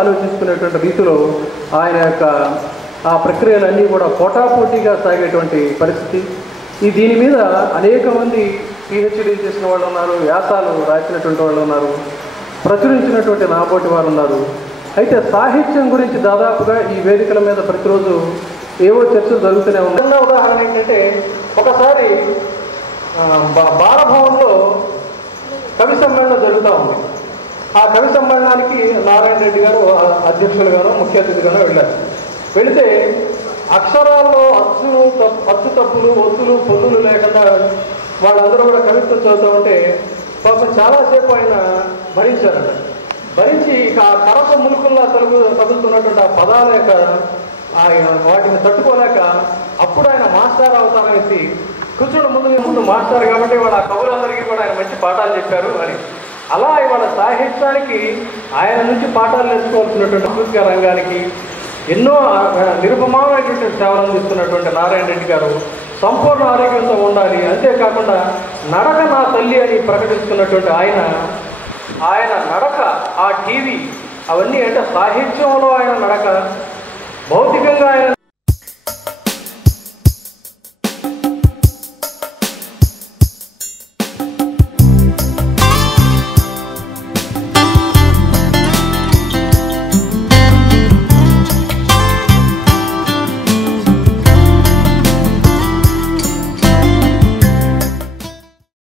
ఆలోచించుకునేటువంటి రీతిలో ఆయన యొక్క ఆ ప్రక్రియలన్నీ కూడా పోటాపోటీగా సాగేటువంటి పరిస్థితి. దీని మీద అనేక మంది పిహెచ్డీ చేసిన వాళ్ళు ఉన్నారు, వ్యాసాలు రాసినటువంటి వాళ్ళు ఉన్నారు, ప్రచురించినటువంటి నాబోటి వారు ఉన్నారు. అయితే సాహిత్యం గురించి దాదాపుగా ఈ వేదికల మీద ప్రతిరోజు ఏవో చర్చలు జరుగుతూనే ఉన్నాయి. ఉదాహరణ ఏంటంటే, ఒకసారి బాలభవన్లో కవి సమ్మేళనం జరుగుతూ ఉంది. ఆ కవి సమ్మేళనానికి నారాయణ రెడ్డి గారు అధ్యక్షులుగాను ముఖ్య అతిథిగాను వెళ్ళారు. వెళితే అక్షరాల్లో అచ్చు తప్పులు ఒత్తులు పొల్లులు లేకుండా వాళ్ళందరూ కూడా కవిత్వం చదువుతూ ఉంటే పాపం చాలాసేపు ఆయన భరించారంట. భరించి ఇక ఆ కరప ములుకుల్లా తగులుతున్నటువంటి ఆ పదాల యొక్క వాటిని తట్టుకోలేక అప్పుడు ఆయన మాస్టర్ అవతారం ఎత్తి కూర్చోడు ముందు మాస్టర్ కాబట్టి వాళ్ళ కవులందరికీ కూడా ఆయన మంచి పాఠాలు చెప్పారు అని. అలా ఇవాళ సాహిత్యానికి ఆయన నుంచి పాఠాలు నేర్చుకోవాల్సినటువంటి సాంస్కృతిక రంగానికి ఎన్నో నిరుపమానమైనటువంటి సేవలు అందిస్తున్నటువంటి నారాయణ రెడ్డి గారు సంపూర్ణ ఆరోగ్యంతో ఉండాలి. అంతేకాకుండా నడక నా తల్లి అని ప్రకటిస్తున్నటువంటి ఆయన నడక, ఆ టీవీ అవన్నీ అంటే సాహిత్యంలో ఆయన నడక, భౌతికంగా ఆయన